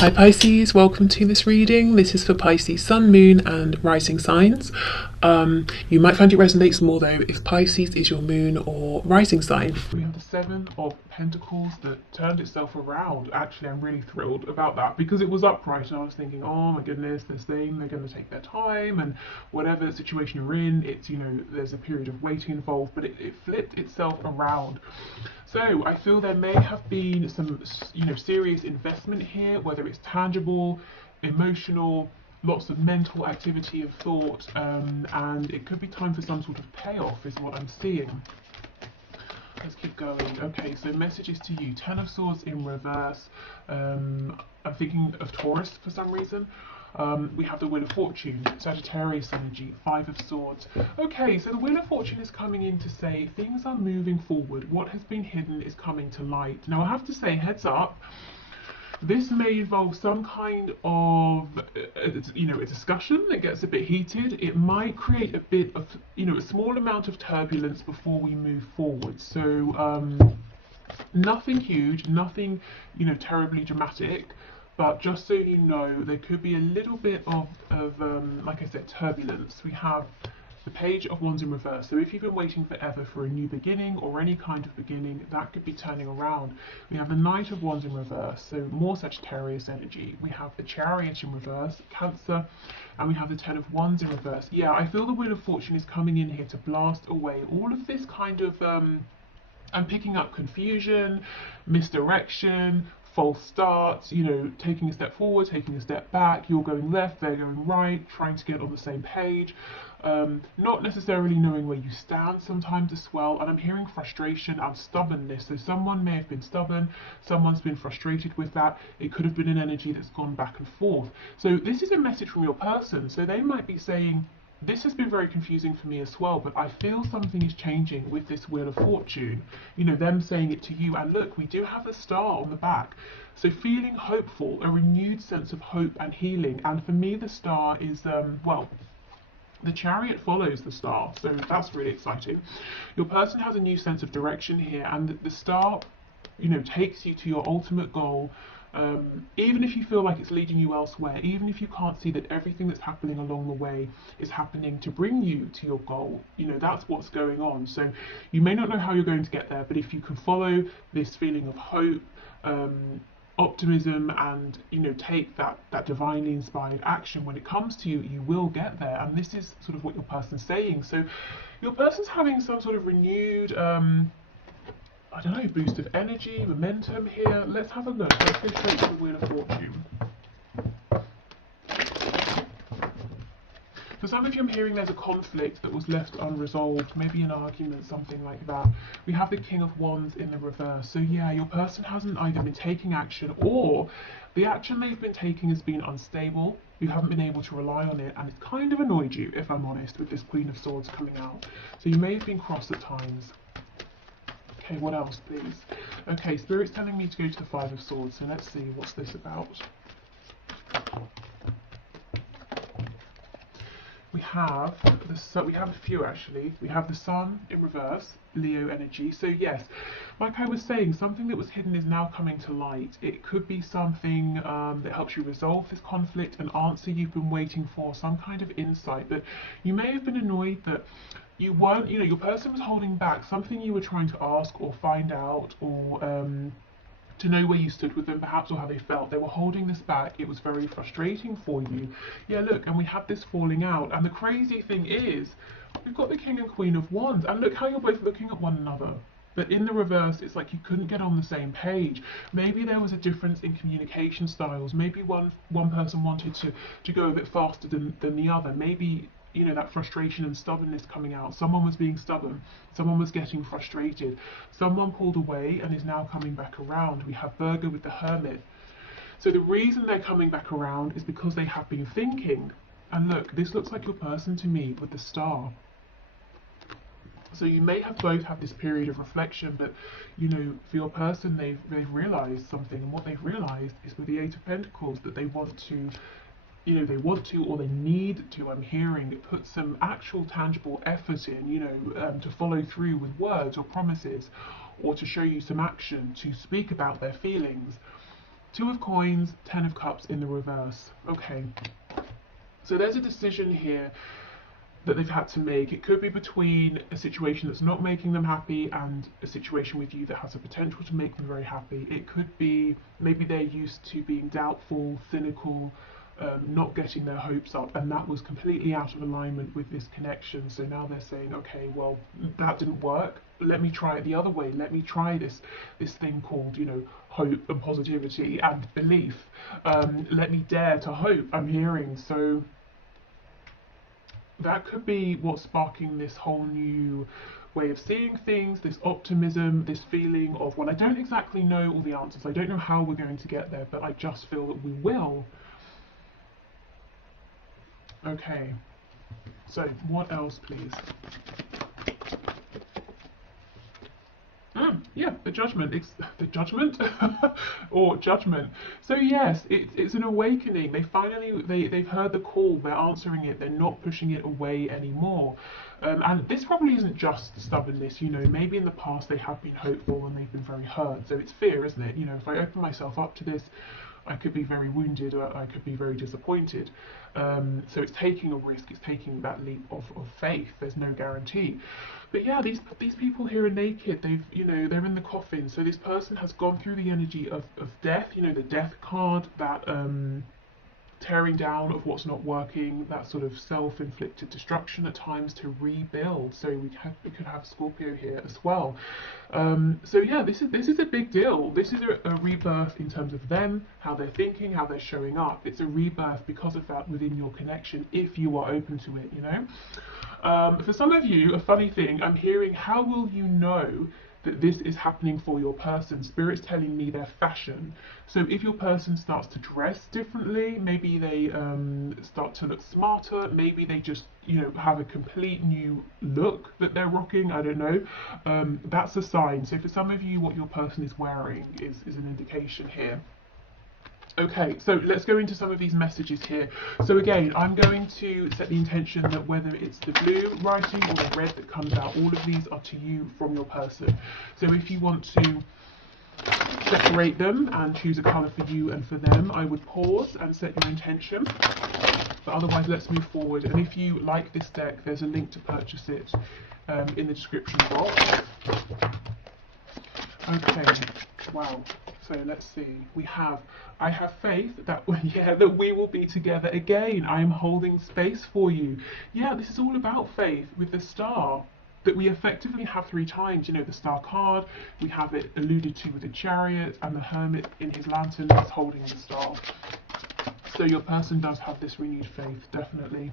Hi Pisces, welcome to this reading. This is for Pisces Sun, Moon and Rising signs. You might find it resonates more though if Pisces is your moon or rising sign. We have the Seven of Pentacles that turned itself around. Actually, I'm really thrilled about that because it was upright and I was thinking, oh my goodness, they're saying they're going to take their time and whatever situation you're in, it's, there's a period of waiting involved, but it flipped itself around. So I feel there may have been some, serious investment here, whether it's tangible, emotional, lots of mental activity and thought, and it could be time for some sort of payoff is what I'm seeing. Let's keep going. Okay, so messages to you. Ten of Swords in reverse. I'm thinking of Taurus for some reason. We have the Wheel of Fortune, Sagittarius energy, Five of Swords. Okay, so the Wheel of Fortune is coming in to say things are moving forward. What has been hidden is coming to light. Now I have to say, heads up, this may involve some kind of, a discussion that gets a bit heated. It might create a bit of, a small amount of turbulence before we move forward. So nothing huge, nothing, terribly dramatic. But just so you know, there could be a little bit of like I said, turbulence. We have the Page of Wands in reverse. So if you've been waiting forever for a new beginning or any kind of beginning, that could be turning around. We have the Knight of Wands in reverse, so more Sagittarius energy. We have the Chariot in reverse, Cancer, and we have the Ten of Wands in reverse. Yeah, I feel the Wheel of Fortune is coming in here to blast away all of this kind of I'm picking up confusion, misdirection, false starts, taking a step forward, taking a step back, you're going left, they're going right, trying to get on the same page, not necessarily knowing where you stand sometimes as well, and I'm hearing frustration and stubbornness. So someone may have been stubborn, someone's been frustrated with that, it could have been an energy that's gone back and forth. So this is a message from your person, so they might be saying, this has been very confusing for me as well, but I feel something is changing with this Wheel of Fortune. Them saying it to you, and look, we do have a star on the back. So feeling hopeful, a renewed sense of hope and healing. And for me, the star is, the Chariot follows the star, so that's really exciting. Your person has a new sense of direction here, and the star, takes you to your ultimate goal. Even if you feel like it's leading you elsewhere, even if you can't see that everything that's happening along the way is happening to bring you to your goal, that's what's going on. So you may not know how you're going to get there, but if you can follow this feeling of hope, optimism, and take that divinely inspired action when it comes to you, you will get there. And this is sort of what your person's saying. So your person's having some sort of renewed I don't know, boost of energy, momentum here. Let's have a look. Let's go straight to the Wheel of Fortune. For some of you, I'm hearing there's a conflict that was left unresolved, maybe an argument, something like that. We have the King of Wands in the reverse. So yeah, your person hasn't either been taking action, or the action they've been taking has been unstable. You haven't been able to rely on it, and it's kind of annoyed you, if I'm honest, with this Queen of Swords coming out. So you may have been cross at times. Okay, what else, please? Okay, Spirit's telling me to go to the Five of Swords, so let's see, what's this about? We have a few actually. We have the Sun in reverse, Leo energy. So yes, like I was saying, something that was hidden is now coming to light. It could be something that helps you resolve this conflict, an answer you've been waiting for, some kind of insight. But you may have been annoyed that you weren't, your person was holding back something you were trying to ask or find out, or to know where you stood with them perhaps, or how they felt. They were holding this back. It was very frustrating for you. Yeah, look, and we have this falling out. And the crazy thing is, we've got the King and Queen of Wands, and look how you're both looking at one another. But in the reverse, it's like you couldn't get on the same page. Maybe there was a difference in communication styles. Maybe one person wanted to go a bit faster than the other. Maybe that frustration and stubbornness coming out. Someone was being stubborn, someone was getting frustrated, someone pulled away and is now coming back around. We have Virgo with the Hermit. So the reason they're coming back around is because they have been thinking. And look, this looks like your person to me with the Star. So you may have both had this period of reflection, but for your person, they've realized something, and what they've realized is with the Eight of Pentacles that they want to, or they need to, I'm hearing, put some actual tangible effort in, to follow through with words or promises, or to show you some action, to speak about their feelings. Two of Coins, Ten of Cups in the reverse. Okay. So there's a decision here that they've had to make. It could be between a situation that's not making them happy and a situation with you that has the potential to make them very happy. It could be maybe they're used to being doubtful, cynical, not getting their hopes up, and that was completely out of alignment with this connection. So now they're saying, okay, well, that didn't work. Let me try it the other way. Let me try this thing called, you know, hope and positivity and belief. Let me dare to hope. I'm hearing. So that could be what's sparking this whole new way of seeing things, this optimism, this feeling of, well, I don't exactly know all the answers. I don't know how we're going to get there, but I just feel that we will. Okay, so what else, please? Yeah, the judgment. It's the judgment or judgment. So yes, it's an awakening. They finally they've heard the call. They're answering it. They're not pushing it away anymore. And this probably isn't just stubbornness. You know, maybe in the past they have been hopeful and they've been very hurt. So it's fear, isn't it? You know, if I open myself up to this, I could be very wounded, or I could be very disappointed. So it's taking a risk, it's taking that leap of faith. There's no guarantee. But yeah, these people here are naked. They're in the coffin. So this person has gone through the energy of death. You know, the death card, that tearing down of what's not working, that sort of self-inflicted destruction at times to rebuild. So we could have Scorpio here as well. So yeah, this is a big deal. This is a rebirth in terms of them, how they're thinking, how they're showing up. It's a rebirth because of that within your connection, if you are open to it, you know. For some of you, a funny thing, I'm hearing, how will you know that this is happening for your person? Spirit's telling me their fashion. So if your person starts to dress differently, maybe they start to look smarter, maybe they just, you know, have a complete new look that they're rocking, I don't know, that's a sign. So for some of you, what your person is wearing is an indication here. Okay, so let's go into some of these messages here. So again, I'm going to set the intention that whether it's the blue writing or the red that comes out, all of these are to you from your person. So if you want to separate them and choose a colour for you and for them, I would pause and set your intention. But otherwise, let's move forward. And if you like this deck, there's a link to purchase it in the description box. Okay, wow. So let's see. I have faith that that we will be together again. I am holding space for you. Yeah, this is all about faith with the star that we effectively have 3 times. You know, the star card, we have it alluded to with the chariot, and the hermit in his lantern is holding the star. So your person does have this renewed faith, definitely.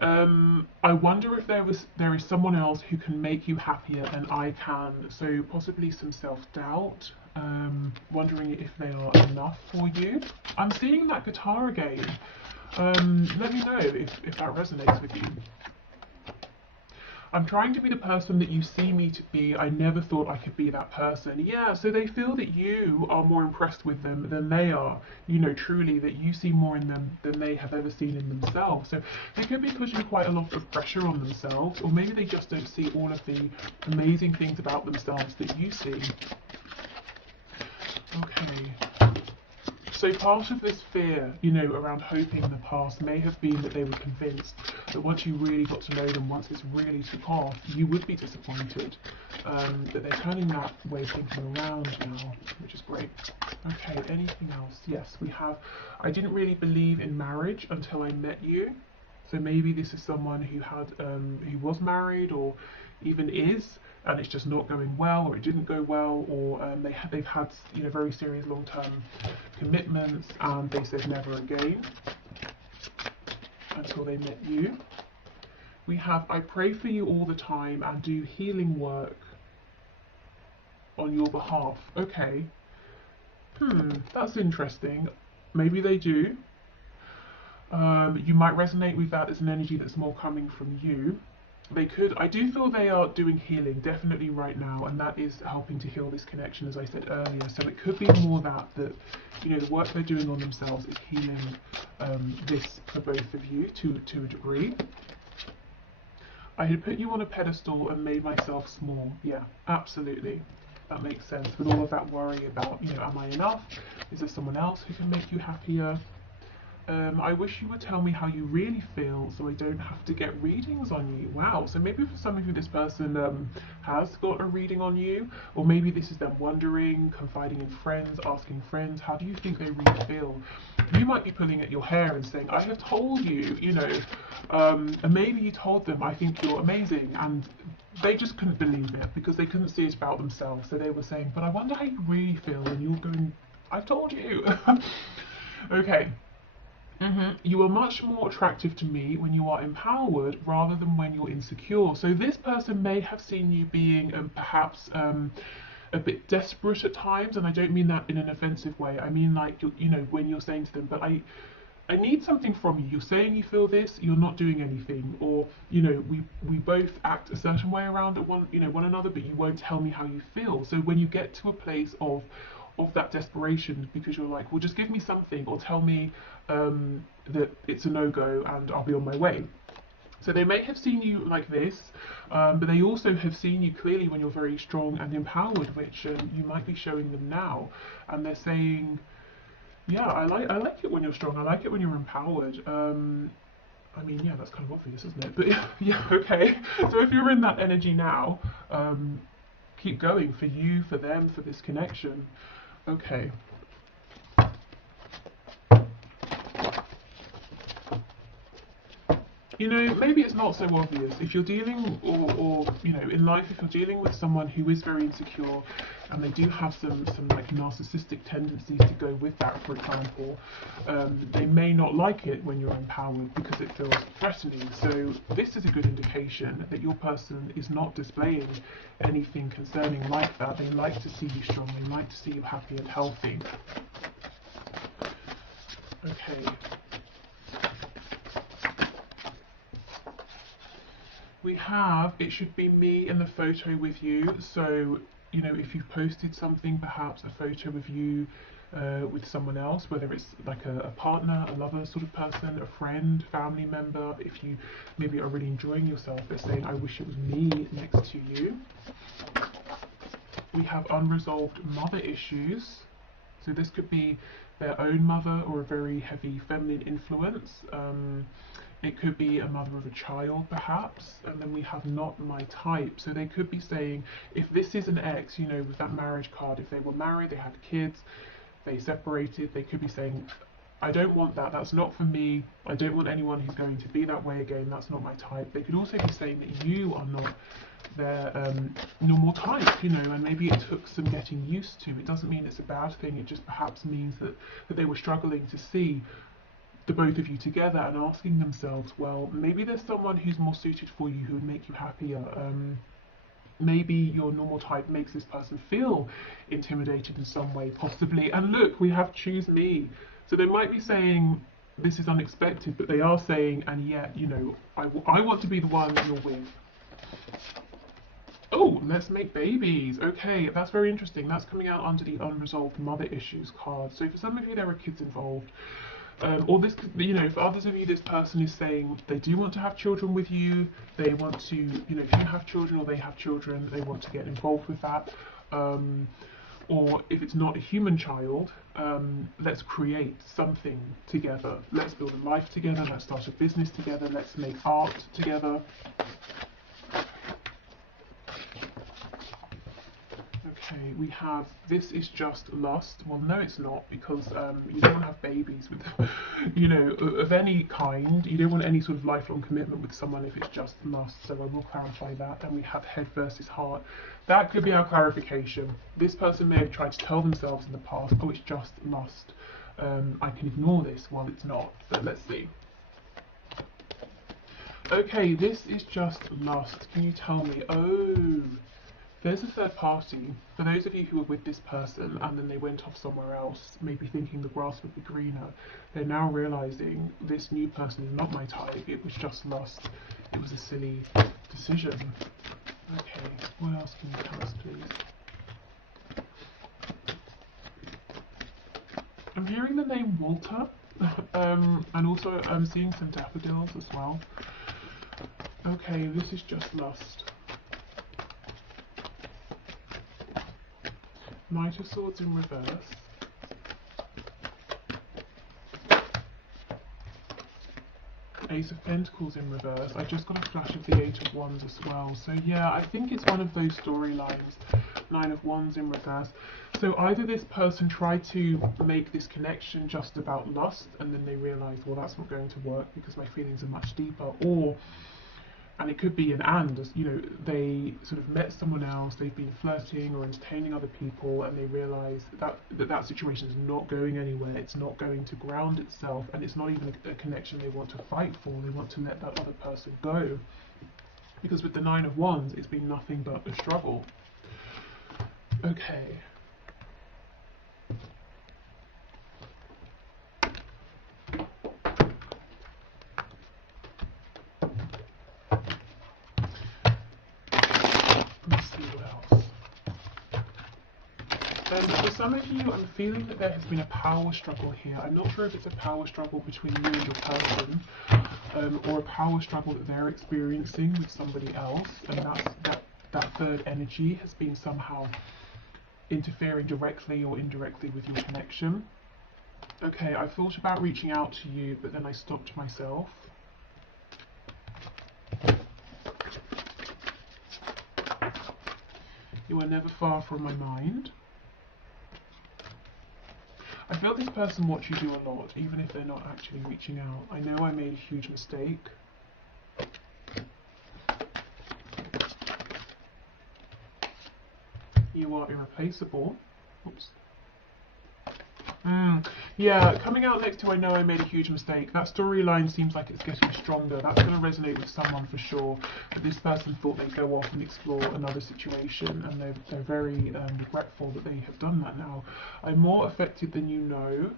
I wonder if there is someone else who can make you happier than I can. So possibly some self-doubt. Wondering if they are enough for you. I'm seeing that guitar again. Let me know if that resonates with you. I'm trying to be the person that you see me to be. I never thought I could be that person. Yeah, so they feel that you are more impressed with them than they are. You know, truly, that you see more in them than they have ever seen in themselves. So they could be putting quite a lot of pressure on themselves, or maybe they just don't see all of the amazing things about themselves that you see. Okay. So part of this fear, you know, around hoping in the past may have been that they were convinced that once you really got to know them, once this really took off, you would be disappointed. That they're turning that way of thinking around now, which is great. Okay, anything else? Yes, we have, I didn't really believe in marriage until I met you. So maybe this is someone who was married or even is, and it's just not going well, or it didn't go well, or they've had, you know, very serious long-term commitments, and they said never again until they met you. We have, I pray for you all the time and do healing work on your behalf. Okay. That's interesting. Maybe they do. You might resonate with that as an energy that's more coming from you. They could, I do feel they are doing healing definitely right now, and that is helping to heal this connection, as I said earlier. So it could be more that you know, the work they're doing on themselves is healing this for both of you to a degree. I had put you on a pedestal and made myself small. Yeah, absolutely. That makes sense with all of that worry about, you know, am I enough? Is there someone else who can make you happier? I wish you would tell me how you really feel so I don't have to get readings on you. Wow, so maybe for some of you this person has got a reading on you, or maybe this is them wondering, confiding in friends, asking friends, how do you think they really feel? You might be pulling at your hair and saying, I have told you, you know, and maybe you told them, I think you're amazing, and they just couldn't believe it because they couldn't see it about themselves. So they were saying, but I wonder how you really feel, and you're going, I've told you. Okay. You are much more attractive to me when you are empowered rather than when you're insecure. So this person may have seen you being perhaps a bit desperate at times, and I don't mean that in an offensive way. I mean like you know, when you're saying to them, but I need something from you. You're saying you feel this, you're not doing anything, or you know, we both act a certain way around at one another, but you won't tell me how you feel. So when you get to a place of that desperation, because you're like, well, just give me something, or tell me that it's a no-go and I'll be on my way. So they may have seen you like this, but they also have seen you clearly when you're very strong and empowered, which you might be showing them now. And they're saying, yeah, I like it when you're strong. I like it when you're empowered. I mean, yeah, that's kind of obvious, isn't it? But yeah, okay. So if you're in that energy now, keep going for you, for them, for this connection. Okay. You know, maybe it's not so obvious. If you're dealing, or you know, in life, if you're dealing with someone who is very insecure, and they do have some like narcissistic tendencies to go with that, for example, they may not like it when you're empowered because it feels threatening. So this is a good indication that your person is not displaying anything concerning like that. They like to see you strong. They like to see you happy and healthy. Okay. We have, it should be me in the photo with you. So, you know, if you've posted something, perhaps a photo of you with someone else, whether it's like a partner, a lover sort of person, a friend, family member, if you maybe are really enjoying yourself, but saying, I wish it was me next to you. We have unresolved mother issues. So this could be their own mother or a very heavy feminine influence. It could be a mother of a child, perhaps. And then we have not my type. So they could be saying, if this is an ex, you know, with that marriage card, if they were married, they had kids, they separated, they could be saying, I don't want that, that's not for me, I don't want anyone who's going to be that way again, that's not my type. They could also be saying that you are not their normal type, you know, and maybe it took some getting used to. It doesn't mean it's a bad thing, it just perhaps means that they were struggling to see the both of you together and asking themselves, well, maybe there's someone who's more suited for you who would make you happier. Maybe your normal type makes this person feel intimidated in some way, possibly. And look, we have choose me. So they might be saying, this is unexpected, but they are saying, and yet, you know, I want to be the one you're with. Oh, let's make babies. Okay, that's very interesting. That's coming out under the unresolved mother issues card. So for some of you, there are kids involved. Or this could, you know, for others of you, this person is saying they do want to have children with you. They want to, you know, if you have children or they have children, they want to get involved with that. Or if it's not a human child, let's create something together. Let's build a life together. Let's start a business together. Let's make art together. Okay, we have, this is just lust. Well, no, it's not, because you don't want to have babies with, you know, of any kind. You don't want any sort of lifelong commitment with someone if it's just lust. So I will clarify that. And we have head versus heart. That could be our clarification. This person may have tried to tell themselves in the past, oh, it's just lust. I can ignore this. Well, it's not. But let's see. Okay, this is just lust. Can you tell me? Oh. There's a third party. For those of you who were with this person and then they went off somewhere else, maybe thinking the grass would be greener, they're now realising this new person is not my type, it was just lust, it was a silly decision. Okay, what else can you tell us, please? I'm hearing the name Walter, and also I'm seeing some daffodils as well. Okay, this is just lust. Knight of Swords in reverse. Ace of Pentacles in reverse. I just got a flash of the Eight of Wands as well. So yeah, I think it's one of those storylines. Nine of Wands in reverse. So either this person tried to make this connection just about lust, and then they realised, well, that's not going to work because my feelings are much deeper, or, and it could be an and, you know, they sort of met someone else, they've been flirting or entertaining other people, and they realise that situation is not going anywhere, it's not going to ground itself, and it's not even a connection they want to fight for, they want to let that other person go. Because with the Nine of Wands, it's been nothing but a struggle. Okay. For some of you, I'm feeling that there has been a power struggle here. I'm not sure if it's a power struggle between you and your person, or a power struggle that they're experiencing with somebody else, and that third energy has been somehow interfering directly or indirectly with your connection. Okay, I thought about reaching out to you, but then I stopped myself. You are never far from my mind. I feel this person wants you do a lot, even if they're not actually reaching out. I know I made a huge mistake. You are irreplaceable. Oops. Yeah, coming out next to I know I made a huge mistake. That storyline seems like it's getting stronger. That's going to resonate with someone for sure. But this person thought they'd go off and explore another situation, and they're very regretful that they have done that now. I'm more affected than you know,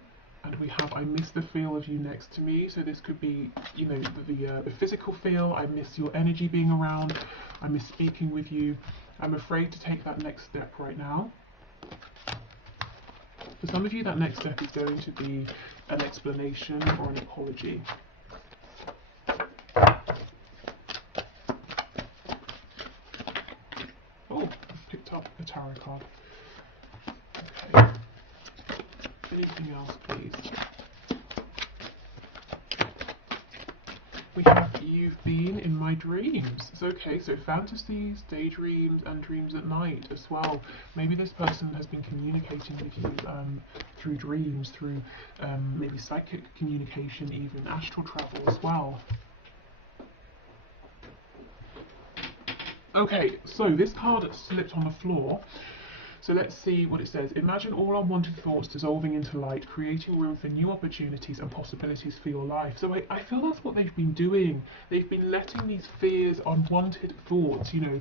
and we have I miss the feel of you next to me. So this could be, you know, the physical feel. I miss your energy being around. I miss speaking with you. I'm afraid to take that next step right now. For some of you, that next step is going to be an explanation or an apology. Oh, I've picked up a tarot card. Okay. Anything else, please? We have you've been in my dreams. So, okay, so fantasies, daydreams, and dreams at night as well. Maybe this person has been communicating with you through dreams, through maybe psychic communication, even astral travel as well. Okay, so this card slipped on the floor. So let's see what it says. Imagine all unwanted thoughts dissolving into light, creating room for new opportunities and possibilities for your life. So I feel that's what they've been doing. They've been letting these fears, unwanted thoughts, you know,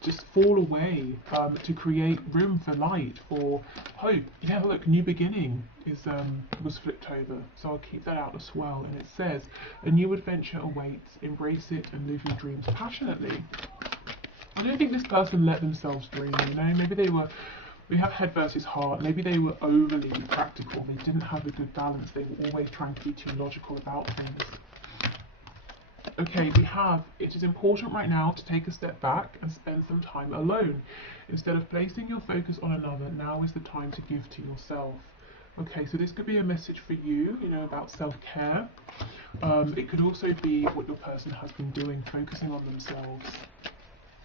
just fall away to create room for light, for hope. Yeah, look, new beginning was flipped over. So I'll keep that out as well. And it says, a new adventure awaits. Embrace it and live your dreams passionately. I don't think this person let themselves dream, you know, maybe we have head versus heart, maybe they were overly practical, they didn't have a good balance, they were always trying to be too logical about things. Okay, we have, it is important right now to take a step back and spend some time alone. Instead of placing your focus on another, now is the time to give to yourself. Okay, so this could be a message for you, you know, about self-care. It could also be what your person has been doing, focusing on themselves.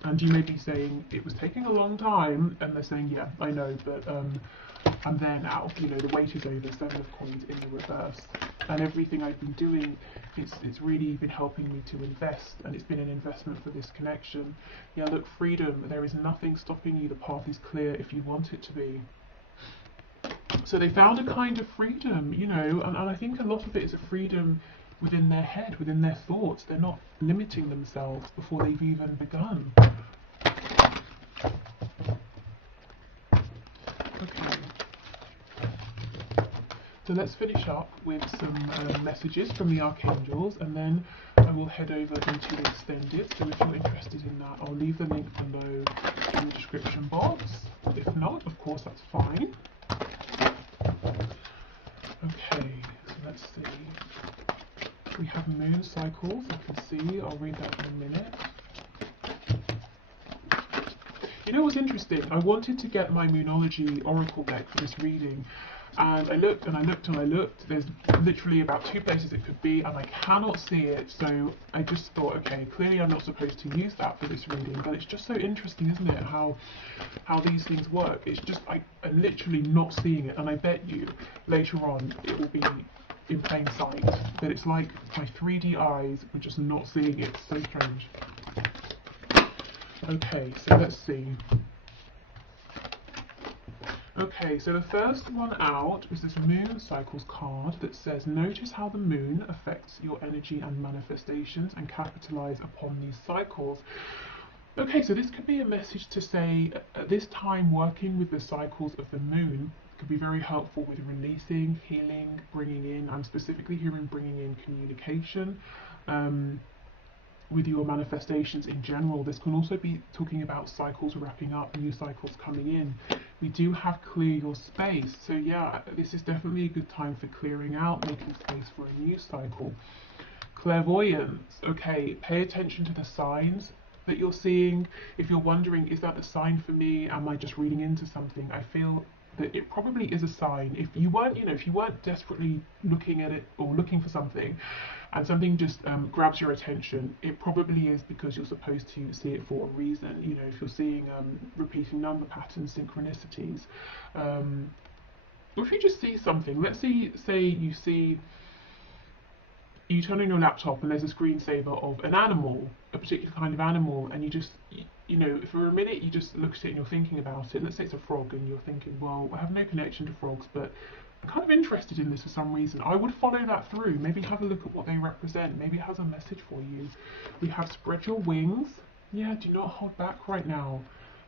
And you may be saying, it was taking a long time, and they're saying, yeah, I know, but I'm there now, you know, the wait is over, Seven of Coins in the reverse. And everything I've been doing, it's really been helping me to invest, and it's been an investment for this connection. Yeah, look, freedom, there is nothing stopping you, the path is clear if you want it to be. So they found a kind of freedom, you know, and I think a lot of it is a freedom within their head, within their thoughts. They're not limiting themselves before they've even begun. Okay. So let's finish up with some messages from the archangels, and then I will head over into the extended. So if you're interested in that, I'll leave the link below in the description box. If not, of course, that's fine. Okay, so let's see. We have moon cycles, you can see, I'll read that in a minute. You know what's interesting? I wanted to get my Moonology Oracle deck for this reading, And I looked and I looked and I looked. There's literally about 2 places it could be, and I cannot see it. So I just thought, okay, clearly I'm not supposed to use that for this reading. But it's just so interesting, isn't it? How these things work. It's just I'm literally not seeing it, and I bet you later on it will be in plain sight. But it's like my 3D eyes were just not seeing it. It's so strange. Okay, so let's see. Okay, so the first one out is this moon cycles card that says, notice how the moon affects your energy and manifestations and capitalize upon these cycles. Okay, so this could be a message to say, at this time working with the cycles of the moon could be very helpful with releasing, healing, bringing in. I'm specifically hearing bringing in communication. With your manifestations in general. This can also be talking about cycles wrapping up, new cycles coming in. We do have clear your space, so yeah, this is definitely a good time for clearing out, making space for a new cycle. Clairvoyance. Okay, pay attention to the signs that you're seeing. If you're wondering, is that the sign for me? Am I just reading into something? I feel that it probably is a sign. If you weren't, if you weren't desperately looking at it or looking for something, and something just grabs your attention, it probably is because you're supposed to see it for a reason. If you're seeing repeating number patterns, synchronicities, or if you just see something, let's say you turn on your laptop and there's a screensaver of an animal, a particular kind of animal, and you just, for a minute you just look at it and you're thinking about it. Let's say it's a frog and you're thinking, well, I have no connection to frogs, but I'm kind of interested in this for some reason. I would follow that through. Maybe have a look at what they represent. Maybe it has a message for you. We have spread your wings. Yeah, do not hold back right now.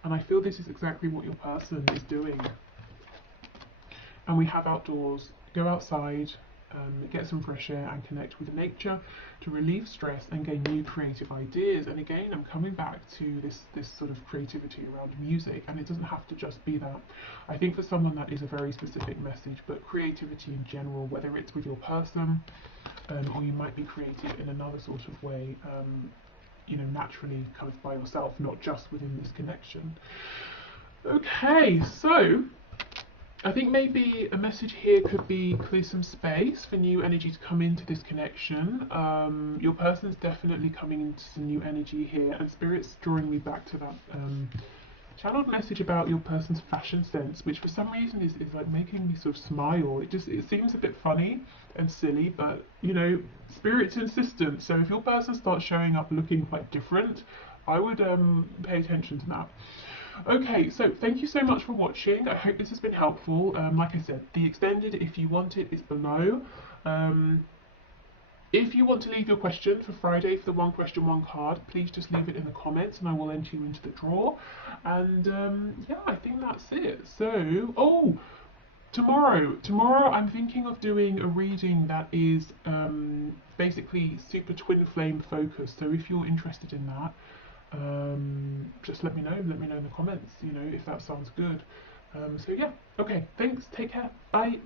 And I feel this is exactly what your person is doing. And we have outdoors. Go outside, get some fresh air and connect with nature to relieve stress and gain new creative ideas. And again, I'm coming back to this sort of creativity around music, and it doesn't have to just be that. I think for someone that is a very specific message, but creativity in general, whether it's with your person, or you might be creative in another sort of way, naturally kind of by yourself, not just within this connection. Okay, so I think maybe a message here could be clear some space for new energy to come into this connection. Your person's definitely coming into some new energy here, and Spirit's drawing me back to that channeled message about your person's fashion sense, which for some reason is like making me sort of smile. It seems a bit funny and silly, but Spirit's insistent. So if your person starts showing up looking quite different, I would pay attention to that. Okay, so thank you so much for watching. I hope this has been helpful. Like I said, the extended, if you want it, is below. If you want to leave your question for Friday for the one question, one card, please just leave it in the comments and I will enter you into the draw. And yeah, I think that's it. So, tomorrow I'm thinking of doing a reading that is basically super twin flame focused. So if you're interested in that, just let me know in the comments, if that sounds good. So yeah, okay, thanks, take care, bye.